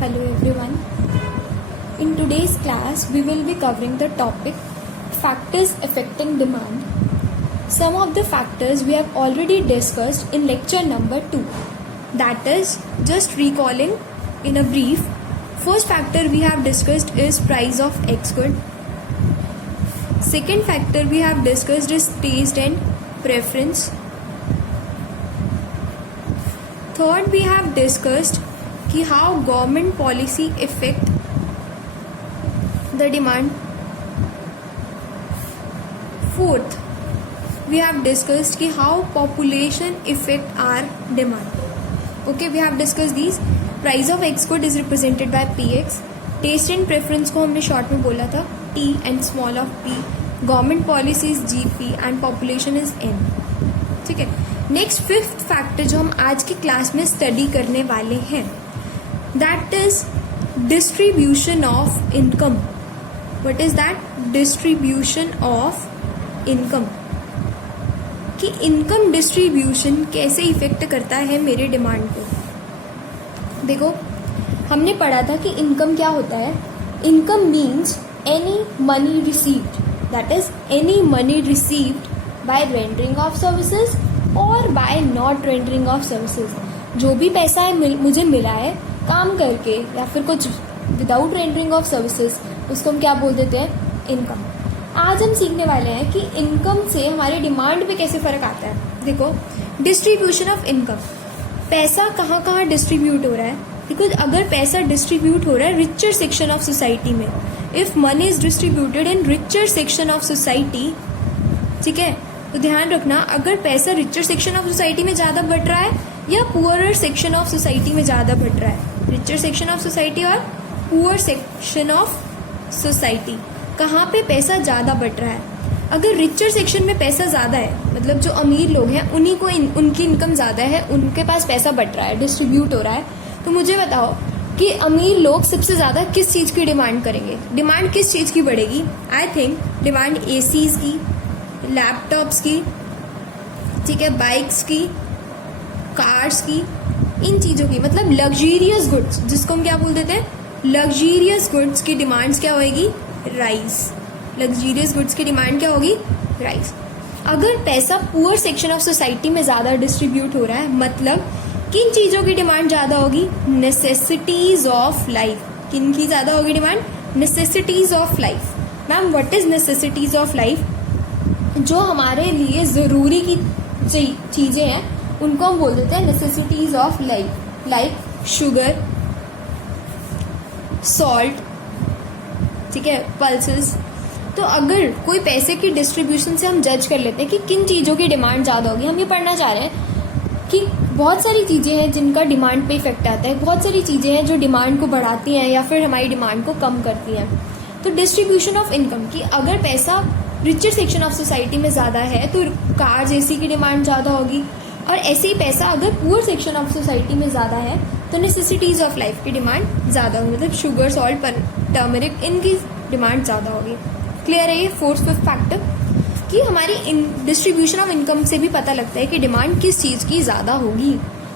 Hello everyone. In today's class, we will be covering the topic factors affecting demand. Some of the factors we have already discussed in lecture number 2. That is, just recalling in a brief, first factor we have discussed is price of X good. Second factor we have discussed is taste and preference. Third we have discussed कि how government policy affect the demand. Fourth, we have discussed कि how population affect our demand. Okay, we have discussed these. Price of X good is represented by PX. Taste and preference को हमने short में बोला था T and small of P. Government policy is GP and population is N. ठीक है. Next fifth factor जो हम आज की क्लास में स्टडी करने वाले हैं that is distribution of income. What is that? Distribution of income. कि इनकम डिस्ट्रीब्यूशन कैसे इफेक्ट करता है मेरे डिमांड को. देखो, हमने पढ़ा था कि इनकम क्या होता है. Income means any money received, that is any money received by rendering of services और by not rendering of services. जो भी पैसा है मुझे मिला है काम करके या फिर कुछ विदाउट रेंडरिंग ऑफ सर्विसेज, उसको हम क्या बोल देते हैं? इनकम. आज हम सीखने वाले हैं कि इनकम से हमारे डिमांड पे कैसे फर्क आता है. देखो, डिस्ट्रीब्यूशन ऑफ इनकम. पैसा कहाँ कहाँ डिस्ट्रीब्यूट हो रहा है. देखो, अगर पैसा डिस्ट्रीब्यूट हो रहा है रिचर सेक्शन ऑफ सोसाइटी में, if money is distributed in richer section of society, ठीक है, तो ध्यान रखना, अगर पैसा रिचर सेक्शन ऑफ सोसाइटी में ज़्यादा बढ़ रहा है या पुअरर सेक्शन ऑफ सोसाइटी में ज़्यादा बढ़ रहा है. रिचर सेक्शन ऑफ सोसाइटी और पुअर सेक्शन ऑफ सोसाइटी, कहाँ पे पैसा ज़्यादा बढ़ रहा है. अगर रिचर सेक्शन में पैसा ज़्यादा है, मतलब जो अमीर लोग हैं उन्हीं को उनकी इनकम ज़्यादा है, उनके पास पैसा बढ़ रहा है, डिस्ट्रीब्यूट हो रहा है, तो मुझे बताओ कि अमीर लोग सबसे ज़्यादा किस चीज़ की डिमांड करेंगे. डिमांड किस चीज़ की बढ़ेगी? आई थिंक डिमांड एसीज की, लैपटॉप्स की, ठीक है, बाइक्स की, कार्स की, इन चीज़ों की, मतलब लग्जरियस गुड्स, जिसको हम क्या बोल देते हैं? लग्जरियस गुड्स की डिमांड्स क्या होएगी? राइज. लग्जरियस गुड्स की डिमांड क्या होगी? राइज. अगर पैसा पुअर सेक्शन ऑफ सोसाइटी में ज़्यादा डिस्ट्रीब्यूट हो रहा है, मतलब किन चीज़ों की डिमांड ज़्यादा होगी? Necessities of life. किन की ज़्यादा होगी demand? Necessities of life. Ma'am, what is necessities of life? जो हमारे लिए ज़रूरी की चीज़ें हैं उनको हम बोल देते हैं necessities of life. Like sugar, salt, ठीक है, पल्सेस. तो अगर कोई पैसे की डिस्ट्रीब्यूशन से हम जज कर लेते हैं कि किन चीज़ों की डिमांड ज़्यादा होगी. हम ये पढ़ना चाह रहे हैं कि बहुत सारी चीज़ें हैं जिनका डिमांड पे इफेक्ट आता है, बहुत सारी चीज़ें हैं जो डिमांड को बढ़ाती हैं या फिर हमारी डिमांड को कम करती हैं. तो डिस्ट्रीब्यूशन ऑफ इनकम की, अगर पैसा रिचर सेक्शन ऑफ सोसाइटी में ज़्यादा है तो कार्स एसी की डिमांड ज़्यादा होगी, और ऐसे ही पैसा अगर पुअर सेक्शन ऑफ सोसाइटी में ज़्यादा है तो नेसेसिटीज़ ऑफ लाइफ की डिमांड ज़्यादा होगी, मतलब शुगर, सॉल्ट, टर्मरिक, इनकी डिमांड ज़्यादा होगी. क्लियर है ये फोर्थ फिफ्थ फैक्टर कि हमारी डिस्ट्रीब्यूशन ऑफ इनकम से भी पता लगता है कि डिमांड किस चीज़ की ज़्यादा होगी.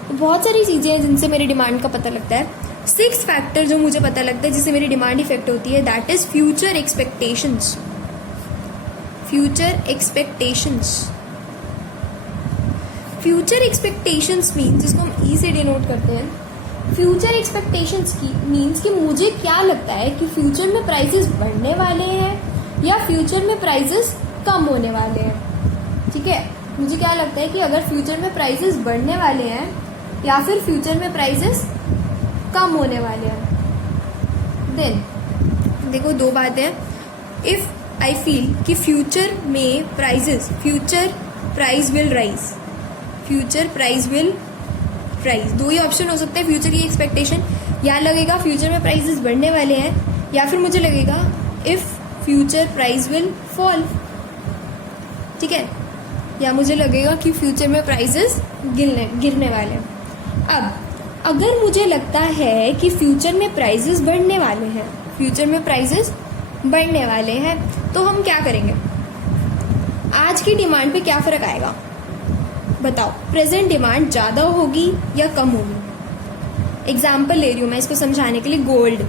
तो बहुत सारी चीज़ें हैं जिनसे मेरी डिमांड का पता लगता है. सिक्स्थ फैक्टर जो मुझे पता लगता है जिससे मेरी डिमांड इफेक्ट होती है, that is future expectations. Future expectations. Future expectations means, जिसको हम ई से डिनोट करते हैं, फ्यूचर एक्सपेक्टेशंस की मीन्स कि मुझे क्या लगता है कि फ्यूचर में प्राइसेस बढ़ने वाले हैं या फ्यूचर में प्राइसेस कम होने वाले हैं. ठीक है, मुझे क्या लगता है कि अगर फ्यूचर में प्राइसेस बढ़ने वाले हैं या फिर फ्यूचर में प्राइसेस कम होने वाले हैं. देन देखो, दो बातें हैं. इफ आई फील कि फ्यूचर में prices, future price will rise, future price will rise, दो ही ऑप्शन हो सकते हैं. फ्यूचर की एक्सपेक्टेशन, या लगेगा फ्यूचर में प्राइसेस बढ़ने वाले हैं, या फिर मुझे लगेगा if future price will fall. ठीक है, या मुझे लगेगा कि फ्यूचर में प्राइसेस गिरने वाले हैं. अब अगर मुझे लगता है कि फ्यूचर में प्राइसेस बढ़ने वाले हैं, फ्यूचर में प्राइसेस बढ़ने वाले हैं, तो हम क्या करेंगे? आज की डिमांड पे क्या फ़र्क आएगा? बताओ, प्रेजेंट डिमांड ज़्यादा होगी या कम होगी? एग्जाम्पल ले रही हूँ मैं इसको समझाने के लिए, गोल्ड।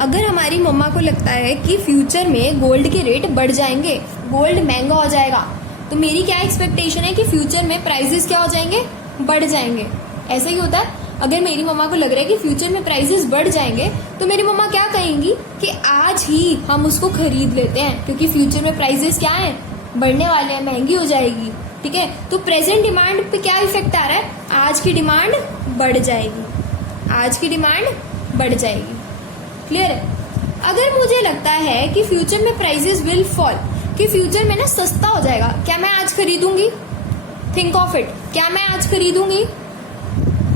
अगर हमारी मम्मा को लगता है कि फ्यूचर में गोल्ड के रेट बढ़ जाएंगे, गोल्ड महंगा हो जाएगा, तो मेरी क्या एक्सपेक्टेशन है कि फ्यूचर में प्राइसेस क्या हो जाएंगे, बढ़ जाएंगे। ऐसा ही होता है। अगर मेरी मम्मा को लग रहा है कि फ्यूचर में प्राइसेस बढ़ जाएंगे, तो मेरी मम्मा क्या कहेंगी कि आज ही हम उसको खरीद लेते हैं, क्योंकि फ्यूचर में प्राइसेस क्या है, बढ़ने वाले हैं, महंगी हो जाएगी। ठीक है, तो प्रेजेंट डिमांड पे क्या इफेक्ट आ रहा है, आज की डिमांड बढ़ जाएगी, आज की डिमांड बढ़ जाएगी। क्लियर है। अगर मुझे लगता है कि फ्यूचर में प्राइसेस विल फॉल, कि फ्यूचर में ना सस्ता हो जाएगा, क्या मैं आज खरीदूंगी? थिंक ऑफ इट, क्या मैं आज खरीदूंगी?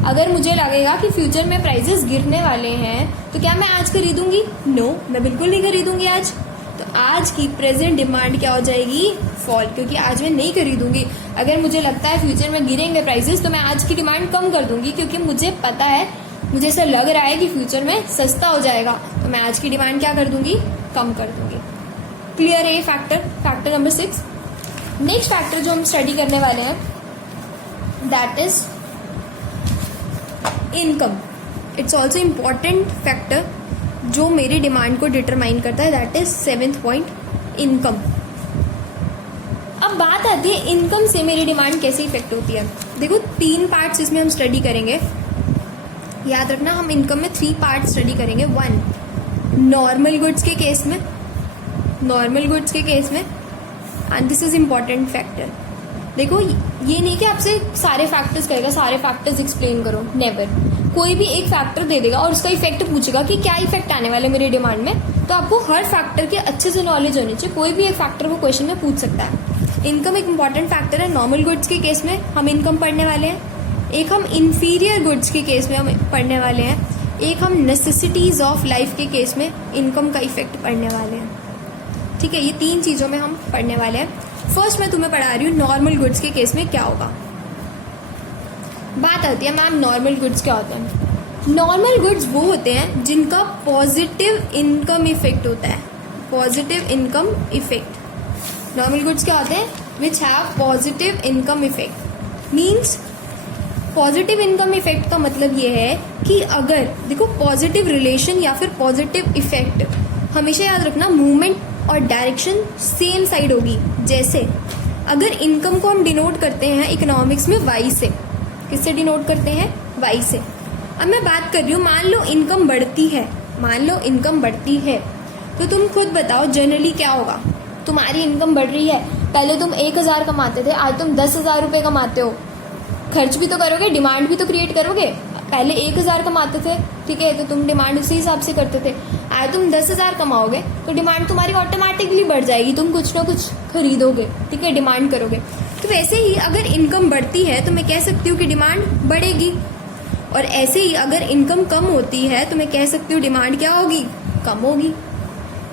अगर मुझे लगेगा कि फ्यूचर में प्राइसेस गिरने वाले हैं, तो क्या मैं आज खरीदूंगी? नो, मैं बिल्कुल नहीं खरीदूंगी आज। तो आज की प्रेजेंट डिमांड क्या हो जाएगी, फॉल, क्योंकि आज मैं नहीं खरीदूंगी। अगर मुझे लगता है फ्यूचर में गिरेंगे प्राइसेस, तो मैं आज की डिमांड कम कर दूंगी, क्योंकि मुझे पता है, मुझे ऐसा लग रहा है कि फ्यूचर में सस्ता हो जाएगा, तो मैं आज की डिमांड क्या कर दूंगी, कम कर दूंगी। क्लियर है ये फैक्टर नंबर 6। नेक्स्ट फैक्टर जो हम स्टडी करने वाले हैं, that is income. It's also important factor जो मेरी डिमांड को डिटरमाइन करता है, that is 7th point, income. अब बात आती है इनकम से मेरी डिमांड कैसे इफेक्ट होती है। देखो 3 पार्ट्स इसमें हम स्टडी करेंगे, याद रखना, हम इनकम में 3 पार्ट स्टडी करेंगे। 1, नॉर्मल गुड्स के केस में, नॉर्मल गुड्स के केस में, and this is important factor. देखो ये नहीं कि आपसे सारे फैक्टर्स कहेगा, सारे फैक्टर्स एक्सप्लेन करो, नेवर। कोई भी एक फैक्टर दे देगा और उसका इफेक्ट पूछेगा कि क्या इफेक्ट आने वाले मेरी डिमांड में, तो आपको हर फैक्टर के अच्छे से नॉलेज होनी चाहिए। कोई भी एक फैक्टर को क्वेश्चन में पूछ सकता है। इनकम एक इंपॉर्टेंट फैक्टर है। नॉर्मल गुड्स के केस में हम इनकम पढ़ने वाले हैं, एक हम इंफीरियर गुड्स के केस में हम पढ़ने वाले हैं, एक हम नेसेसिटीज ऑफ लाइफ के केस में इनकम का इफेक्ट पढ़ने वाले हैं। ठीक है, ये 3 चीजों में हम पढ़ने वाले हैं। फर्स्ट मैं तुम्हें पढ़ा रही हूँ नॉर्मल गुड्स के केस में क्या होगा। बात आती है मैम नॉर्मल गुड्स क्या होते हैं। नॉर्मल गुड्स वो होते हैं जिनका पॉजिटिव इनकम इफेक्ट होता है, positive income effect. Normal goods क्या होते हैं, which have positive income effect. Means positive income effect का मतलब ये है कि अगर देखो पॉजिटिव रिलेशन या फिर पॉजिटिव इफेक्ट, हमेशा याद रखना मूवमेंट और डायरेक्शन सेम साइड होगी। जैसे अगर इनकम को हम डिनोट करते हैं इकोनॉमिक्स में वाई से, किससे डिनोट करते हैं, वाई से। अब मैं बात कर रही हूँ, मान लो इनकम बढ़ती है, मान लो इनकम बढ़ती है, तो तुम खुद बताओ जनरली क्या होगा। तुम्हारी इनकम बढ़ रही है, पहले तुम 1000 कमाते थे, आज तुम 10,000 रुपये कमाते हो, खर्च भी तो करोगे, डिमांड भी तो क्रिएट करोगे। पहले 1000 कमाते थे, ठीक है, तो तुम डिमांड उसी हिसाब से करते थे। आज तुम 10,000 कमाओगे तो डिमांड तुम्हारी ऑटोमेटिकली बढ़ जाएगी, तुम कुछ ना कुछ खरीदोगे, ठीक है, डिमांड करोगे। तो वैसे ही अगर इनकम बढ़ती है तो मैं कह सकती हूँ कि डिमांड बढ़ेगी, और ऐसे ही अगर इनकम कम होती है तो मैं कह सकती हूँ डिमांड क्या होगी, कम होगी।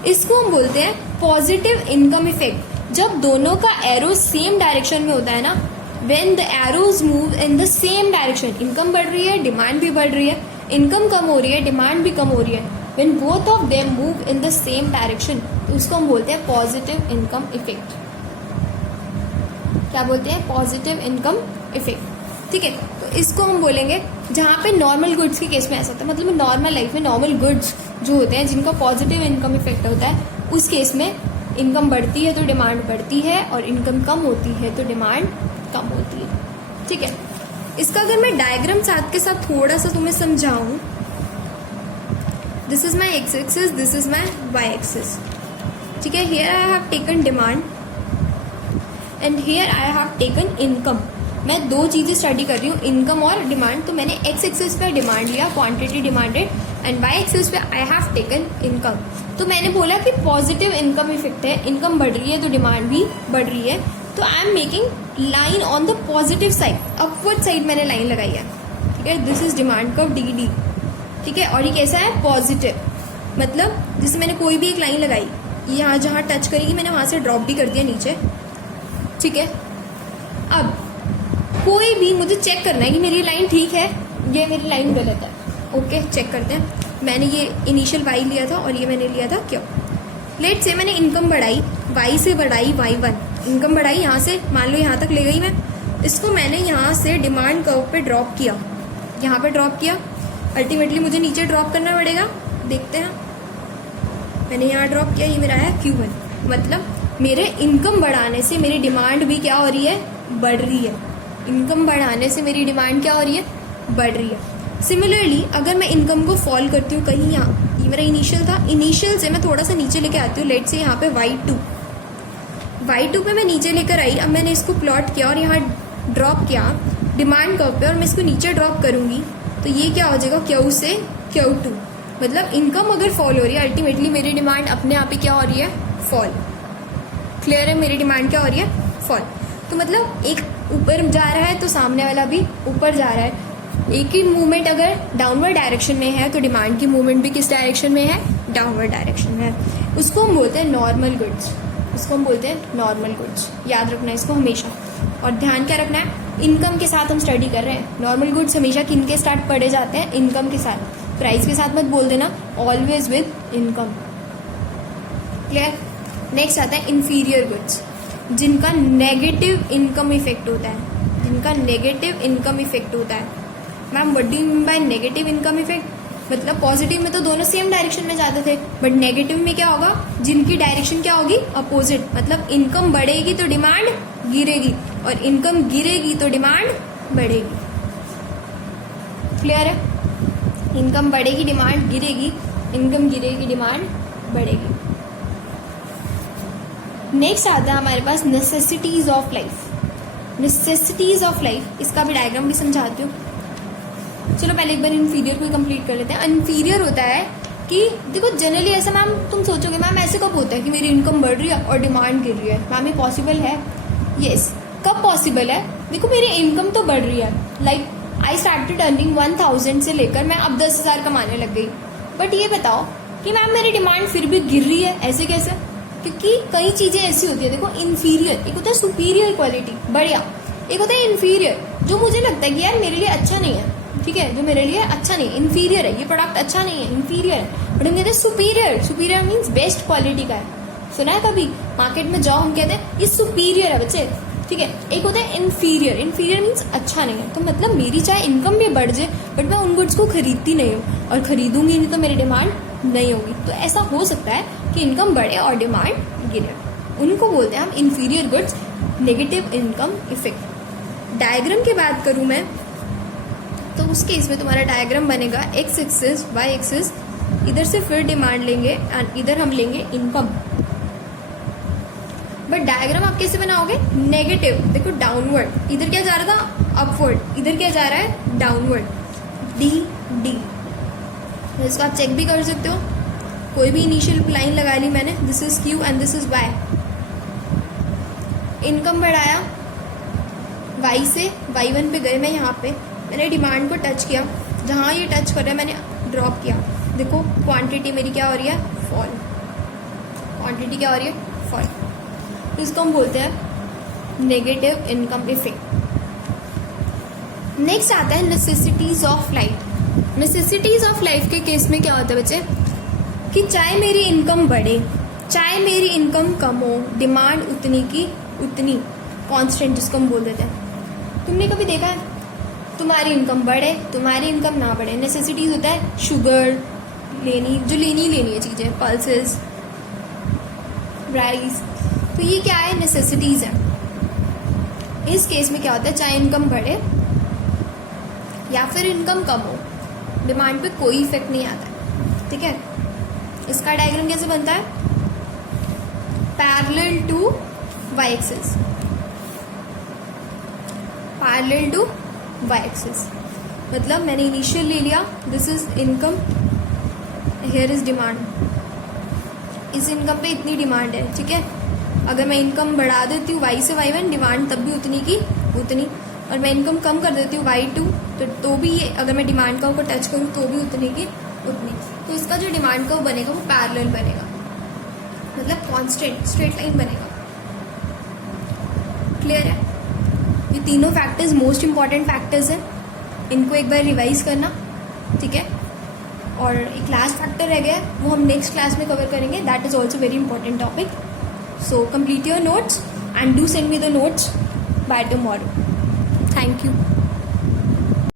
इसको हम बोलते हैं पॉजिटिव इनकम इफेक्ट। जब दोनों का एरो सेम डायरेक्शन में होता है ना, when the arrows move in the same direction, income बढ़ रही है, डिमांड भी बढ़ रही है, इनकम कम हो रही है, डिमांड भी कम हो रही है, when both of them move in the same direction, तो उसको हम बोलते हैं पॉजिटिव इनकम इफेक्ट। क्या बोलते हैं, पॉजिटिव इनकम इफेक्ट। ठीक है, तो इसको हम बोलेंगे जहाँ पे नॉर्मल गुड्स के केस में ऐसा होता है, मतलब नॉर्मल लाइफ में नॉर्मल गुड्स जो होते हैं जिनका पॉजिटिव इनकम इफेक्ट होता है, उस केस में इनकम बढ़ती है तो डिमांड बढ़ती है, और इनकम कम होती है तो डिमांड कम होती है। ठीक है, इसका अगर मैं डायग्राम साथ के साथ थोड़ा सा तुम्हें समझाऊं, this is my x axis, this is my y axis. ठीक है, here I have taken demand and here I have taken income. मैं 2 चीजें स्टडी कर रही हूँ, इनकम और डिमांड। तो मैंने एक्स एक्सिस पे डिमांड लिया, quantity demanded, and y axis पे आई हैव टेकन इनकम। तो मैंने बोला कि पॉजिटिव इनकम इफेक्ट है, इनकम बढ़ रही है तो डिमांड भी बढ़ रही है, तो I am making line on the positive side, upward side मैंने लाइन लगाई है। ठीक है, this is demand curve D. ठीक है, और ये कैसा है, पॉजिटिव, मतलब जैसे मैंने कोई भी एक लाइन लगाई, यहाँ जहाँ टच करेगी मैंने वहां से ड्रॉप भी कर दिया नीचे। ठीक है, अब कोई भी मुझे चेक करना है कि मेरी लाइन ठीक है, ये मेरी लाइन गलत है। ओके, चेक करते हैं। मैंने ये इनिशियल वाई लिया था और ये मैंने लिया था क्यों। लेट से मैंने इनकम बढ़ाई, वाई से बढ़ाई y1, इनकम बढ़ाई यहाँ से, मान लो यहाँ तक ले गई मैं, इसको मैंने यहाँ से डिमांड कर्व पे ड्रॉप किया, यहाँ पे ड्रॉप किया, अल्टीमेटली मुझे नीचे ड्रॉप करना पड़ेगा। देखते हैं, मैंने यहाँ ड्रॉप किया, ये मेरा है Q1। मतलब मेरे इनकम बढ़ाने से मेरी डिमांड भी क्या हो रही है, बढ़ रही है। इनकम बढ़ाने से मेरी डिमांड क्या हो रही है, बढ़ रही है। सिमिलरली अगर मैं इनकम को फॉल करती हूँ कहीं, यहाँ ये मेरा इनिशियल था, इनिशियल से मैं थोड़ा सा नीचे लेके आती हूँ। लेट से यहाँ पे Y2 पे मैं नीचे लेकर आई। अब मैंने इसको प्लॉट किया और यहाँ ड्रॉप किया डिमांड कर्व पे, और मैं इसको नीचे ड्रॉप करूँगी तो ये क्या हो जाएगा, Q से Q2। मतलब इनकम अगर फॉल हो रही है, अल्टीमेटली मेरी डिमांड अपने आप ही क्या हो रही है, फॉल। क्लियर है, मेरी डिमांड क्या हो रही है, फॉल। तो मतलब एक ऊपर जा रहा है तो सामने वाला भी ऊपर जा रहा है। एक ही मूवमेंट अगर डाउनवर्ड डायरेक्शन में है तो डिमांड की मूवमेंट भी किस डायरेक्शन में है, डाउनवर्ड डायरेक्शन में है। उसको हम बोलते हैं नॉर्मल गुड्स, उसको हम बोलते हैं नॉर्मल गुड्स। याद रखना है इसको हमेशा, और ध्यान क्या रखना है, इनकम के साथ हम स्टडी कर रहे हैं। नॉर्मल गुड्स हमेशा किन के साथ पढ़े जाते हैं, इनकम के साथ। प्राइस के साथ मत बोल देना, always with income. Clear. Next आता है इंफीरियर गुड्स, जिनका नेगेटिव इनकम इफेक्ट होता है, जिनका नेगेटिव इनकम इफेक्ट होता है। Ma'am what do you mean by negative income effect? मतलब पॉजिटिव में तो दोनों सेम डायरेक्शन में जाते थे, बट नेगेटिव में क्या होगा, जिनकी डायरेक्शन क्या होगी, अपोजिट। मतलब इनकम बढ़ेगी तो डिमांड गिरेगी, और इनकम गिरेगी तो डिमांड बढ़ेगी। क्लियर है, इनकम बढ़ेगी डिमांड गिरेगी, इनकम गिरेगी डिमांड बढ़ेगी। नेक्स्ट आता है हमारे पास necessities of life. Necessities of life, इसका भी डायग्राम भी समझाती हूँ। चलो पहले एक बार इन्फीरियर को कंप्लीट कर लेते हैं। इन्फीरियर होता है कि देखो जनरली ऐसा, मैम तुम सोचोगे मैम ऐसे कब होता है कि मेरी इनकम बढ़ रही है और डिमांड गिर रही है? मैम ये पॉसिबल है? यस। कब पॉसिबल है? देखो मेरी इनकम तो बढ़ रही है, लाइक आई स्टार्टेड अर्निंग 1000 से लेकर मैं अब 10,000 कमाने लग गई। बट ये बताओ कि मैम मेरी डिमांड फिर भी गिर रही है, ऐसे कैसे? क्योंकि कई चीजें ऐसी होती है। देखो इन्फीरियर, एक होता है सुपीरियर क्वालिटी, बढ़िया। एक होता है इन्फीरियर, जो मुझे लगता है कि यार मेरे लिए अच्छा नहीं है, ठीक है, जो मेरे लिए अच्छा नहीं है, इन्फीरियर है, ये प्रोडक्ट अच्छा नहीं है, इन्फीरियर है। बट हम कहते हैं superior. Superior means best quality का है। सुना है कभी? मार्केट में जाओ हम कहते हैं ये सुपीरियर है बच्चे, ठीक है। एक होता है इन्फीरियर, इन्फीरियर मीन्स अच्छा नहीं है। तो मतलब मेरी चाहे इनकम भी बढ़ जाए बट मैं उन गुड्स को खरीदती नहीं हूँ, और खरीदूंगी नहीं तो मेरी डिमांड नहीं होगी। तो ऐसा हो सकता है कि इनकम बढ़े और डिमांड गिरे, उनको बोलते हैं हम inferior goods, negative income effect. Diagram की बात करूं मैं तो उस केस में तुम्हारा डायग्राम बनेगा एक्स एक्सिस, वाई एक्सिस, इधर से फिर डिमांड लेंगे एंड इधर हम लेंगे इनकम। बट डायग्राम आप कैसे बनाओगे? नेगेटिव। देखो डाउनवर्ड, इधर क्या जा रहा था, अपवर्ड, इधर क्या जा रहा है, डाउनवर्ड। डी डी, इसको आप चेक भी कर सकते हो। कोई भी इनिशियल लाइन लगा ली मैंने, this is Q and this is Y. Income बढ़ाया वाई से, Y1 पे गए, मैं यहाँ पे मैंने डिमांड को टच किया, जहाँ ये टच कर रहा है मैंने ड्रॉप किया। देखो क्वांटिटी मेरी क्या हो रही है, फॉल। क्वांटिटी क्या हो रही है, फॉल। तो इसको हम बोलते हैं नेगेटिव इनकम इफेक्ट। नेक्स्ट आता है necessities of life. Necessities of life के केस में क्या होता है बच्चे, कि चाहे मेरी इनकम बढ़े चाहे मेरी इनकम कम हो, डिमांड उतनी की उतनी, कांस्टेंट जिसको हम बोल देते हैं। तुमने कभी देखा है तुम्हारी इनकम बढ़े तुम्हारी इनकम ना बढ़े? नेसेसिटीज होता है शुगर लेनी, जो लेनी है चीजें, पल्सेस, राइस, तो ये क्या है, नेसेसिटीज है। इस केस में क्या होता है, चाहे इनकम बढ़े या फिर इनकम कम हो, डिमांड पे कोई इफेक्ट नहीं आता, ठीक है। इसका डायग्राम कैसे बनता है, parallel to y axis, parallel to y axis. मतलब मैंने इनिशियल ले लिया, this is income, here is demand. इस इनकम पे इतनी डिमांड है, ठीक है। अगर मैं इनकम बढ़ा देती हूँ Y से Y1, डिमांड तब भी उतनी की उतनी, और मैं इनकम कम कर देती हूँ Y2 तो भी ये, अगर मैं डिमांड कर्व को टच करूँ तो भी उतनी की उतनी। तो इसका जो डिमांड कर्व बनेगा वो पैरेलल बनेगा, मतलब कांस्टेंट स्ट्रेट लाइन बनेगा। क्लियर है? ये तीनों फैक्टर्स मोस्ट इंपॉर्टेंट फैक्टर्स हैं, इनको एक बार रिवाइज करना, ठीक है। और एक लास्ट फैक्टर रह गया है, वो हम नेक्स्ट क्लास में कवर करेंगे, that is also very important topic. So complete your notes and do send me the notes by tomorrow. Thank you.